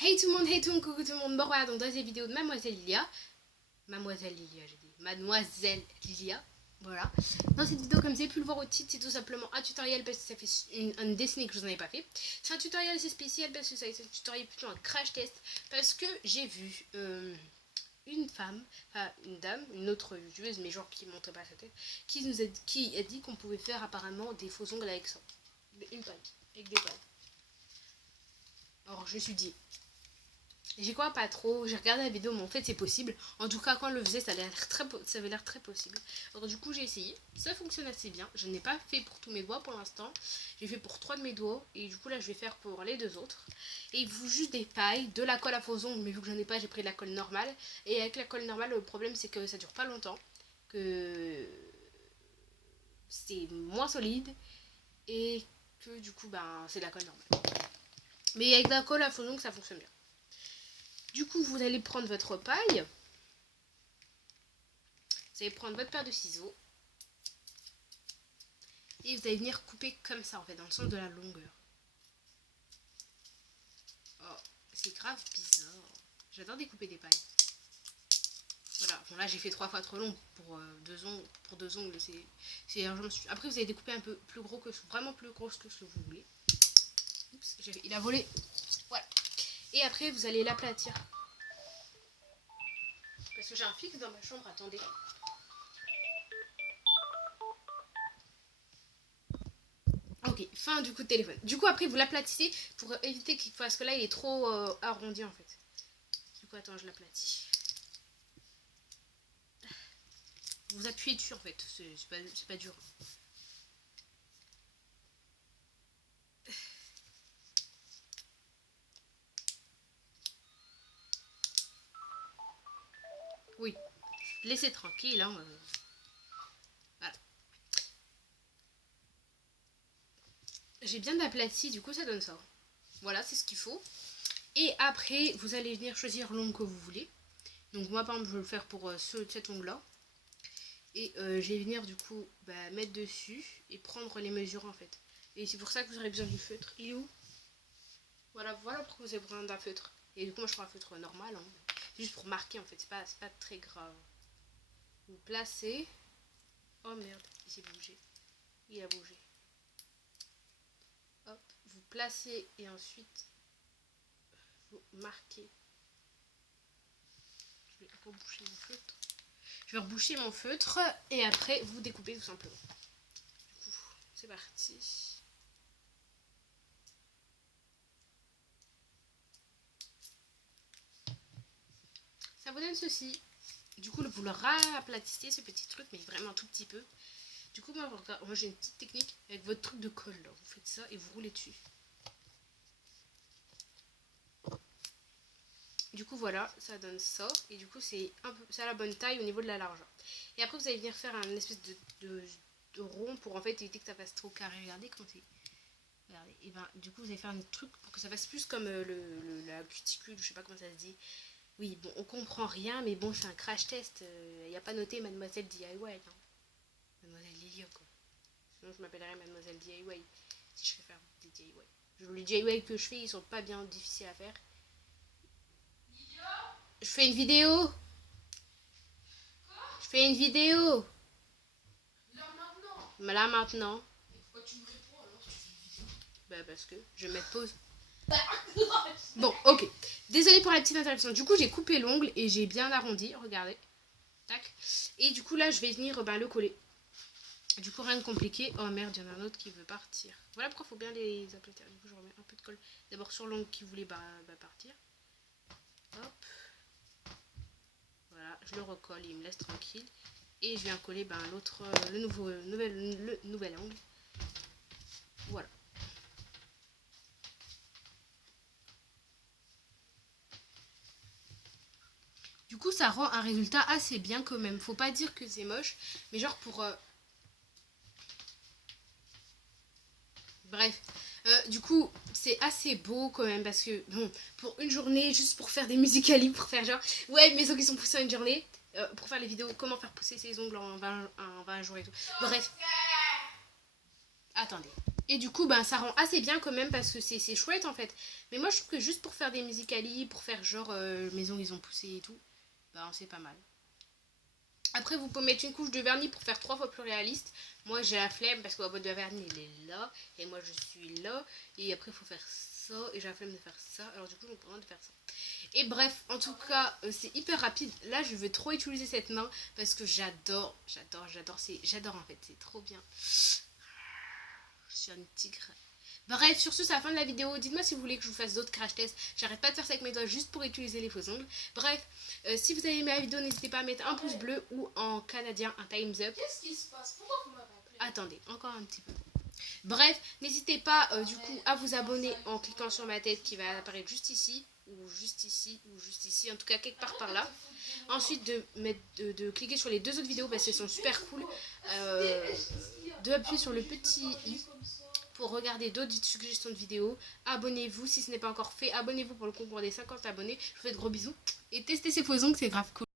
Hey tout le monde, hey tout le monde, coucou tout le monde, bon voilà donc dans cette vidéo de Mademoiselle Lilia, j'ai dit, Mademoiselle Lilia, voilà. Dans cette vidéo, comme vous avez pu le voir au titre, c'est tout simplement un tutoriel parce que ça fait une dessinée que je vous en avais pas fait. C'est un tutoriel assez spécial parce que c'est un tutoriel plutôt un crash test parce que j'ai vu une femme, enfin une dame, une autre youtubeuse mais genre qui montrait pas sa tête, qui a dit qu'on pouvait faire apparemment des faux ongles avec ça, une paille, avec des pailles. Alors je me suis dit, j'y crois pas trop, j'ai regardé la vidéo mais en fait c'est possible. En tout cas quand on le faisait ça avait l'air très possible. Alors du coup j'ai essayé, ça fonctionne assez bien. Je n'ai pas fait pour tous mes doigts pour l'instant. J'ai fait pour 3 de mes doigts et du coup là je vais faire pour les 2 autres. Et il faut juste des pailles, de la colle à faux ongles mais vu que j'en ai pas j'ai pris de la colle normale. Et avec la colle normale le problème c'est que ça dure pas longtemps, que c'est moins solide et que du coup ben c'est de la colle normale. Mais avec la colle à faux ongles ça fonctionne bien. Du coup, vous allez prendre votre paille. Vous allez prendre votre paire de ciseaux. Et vous allez venir couper comme ça, en fait, dans le sens de la longueur. Oh, c'est grave bizarre. J'adore découper des pailles. Voilà, bon là j'ai fait 3 fois trop long pour 2 ongles. Pour 2 ongles, c'est largement suffisant. Après, vous allez découper un peu plus gros que vraiment plus gros que ce que vous voulez. Oups, il a volé. Voilà. Et après, vous allez l'aplatir. Parce que j'ai un fixe dans ma chambre, attendez. Ok, fin du coup de téléphone. Du coup après vous l'aplatissez pour éviter qu'il... Parce que là il est trop arrondi en fait. Du coup attends, je l'aplatis. Vous appuyez dessus en fait, c'est pas dur. Oui, laissez tranquille hein. Voilà. J'ai bien aplati, du coup ça donne ça. Voilà, c'est ce qu'il faut. Et après vous allez venir choisir l'ongle que vous voulez. Donc moi par exemple je vais le faire pour cet ongle là. Et je vais venir du coup mettre dessus et prendre les mesures en fait. Et c'est pour ça que vous aurez besoin du feutre. Il est où? Voilà pourquoi vous avez besoin d'un feutre. Et du coup moi je prends un feutre normal hein. Juste pour marquer en fait, c'est pas très grave. Vous placez. Oh merde, il s'est bougé. Il a bougé. Hop, vous placez et ensuite vous marquez. Je vais reboucher mon feutre. Je vais reboucher mon feutre et après vous découpez tout simplement. Du coup, c'est parti. Ça vous donne ceci. Du coup, vous le raplatissez ce petit truc, mais vraiment un tout petit peu. Du coup, moi j'ai une petite technique avec votre truc de colle. Là. Vous faites ça et vous roulez dessus. Du coup, voilà, ça donne ça. Et du coup, c'est à la bonne taille au niveau de la largeur. Et après, vous allez venir faire un espèce de rond pour en fait éviter que ça fasse trop carré. Regardez comment c'est. Regardez. Et ben, du coup, vous allez faire un truc pour que ça fasse plus comme la cuticule, je sais pas comment ça se dit. Oui, bon, on comprend rien, mais bon, c'est un crash test. Il n'y a pas noté Mademoiselle DIY. Hein. Mademoiselle Lilia, quoi. Sinon, je m'appellerais Mademoiselle DIY. Si je fais faire des DIY. Les DIY que je fais, ils sont pas bien difficiles à faire. Je fais une vidéo. Je fais une vidéo. Là maintenant. Et pourquoi tu me réponds alors si tu fais une vidéo? Bah parce que je vais mettre pause. Bon, ok. Désolée pour la petite interruption. Du coup, j'ai coupé l'ongle et j'ai bien arrondi. Regardez. Tac. Et du coup, là, je vais venir le coller. Du coup, rien de compliqué. Oh merde, il y en a un autre qui veut partir. Voilà pourquoi il faut bien les aplatir. Du coup, je remets un peu de colle. D'abord sur l'ongle qui voulait partir. Hop. Voilà, je le recolle, il me laisse tranquille. Et je viens coller l'autre, le nouvel angle. Voilà. Du coup, ça rend un résultat assez bien quand même. Faut pas dire que c'est moche, mais genre pour... Bref. Du coup, c'est assez beau quand même parce que, bon, pour une journée, juste pour faire des musicali, pour faire genre, ouais, mes ongles qui sont poussés en une journée, pour faire les vidéos, comment faire pousser ses ongles en 20 jours et tout. Bref. Attendez. Et du coup, ben, ça rend assez bien quand même parce que c'est chouette en fait. Mais moi, je trouve que juste pour faire des musicali, pour faire genre mes ongles ils ont poussé et tout, ben, c'est pas mal. Après, vous pouvez mettre une couche de vernis pour faire 3 fois plus réaliste. Moi, j'ai la flemme parce que la boîte de vernis, elle est là. Et moi, je suis là. Et après, il faut faire ça. Et j'ai la flemme de faire ça. Alors, du coup, je me prends de faire ça. Et bref, en tout cas, c'est hyper rapide. Là, je veux trop utiliser cette main parce que j'adore. J'adore en fait. C'est trop bien. Je suis un tigre. Bref, sur ce, c'est la fin de la vidéo. Dites-moi si vous voulez que je vous fasse d'autres crash tests. J'arrête pas de faire ça avec mes doigts juste pour utiliser les faux ongles. Bref, si vous avez aimé la vidéo, n'hésitez pas à mettre un pouce bleu ou en canadien un thumbs up. Qu'est-ce qui se passe? Pourquoi vous m'avez appelé? Attendez, encore un petit peu. Bref, n'hésitez pas du coup à vous abonner en cliquant sur ma tête qui va apparaître juste ici, ou juste ici, ou juste ici, en tout cas quelque part par là. Ensuite, de cliquer sur les 2 autres vidéos parce qu'elles sont super cool. De appuyer sur le petit i pour regarder d'autres suggestions de vidéos. Abonnez-vous si ce n'est pas encore fait. Abonnez-vous pour le concours des 50 abonnés. Je vous fais de gros bisous. Et testez ces faux ongles, c'est grave cool.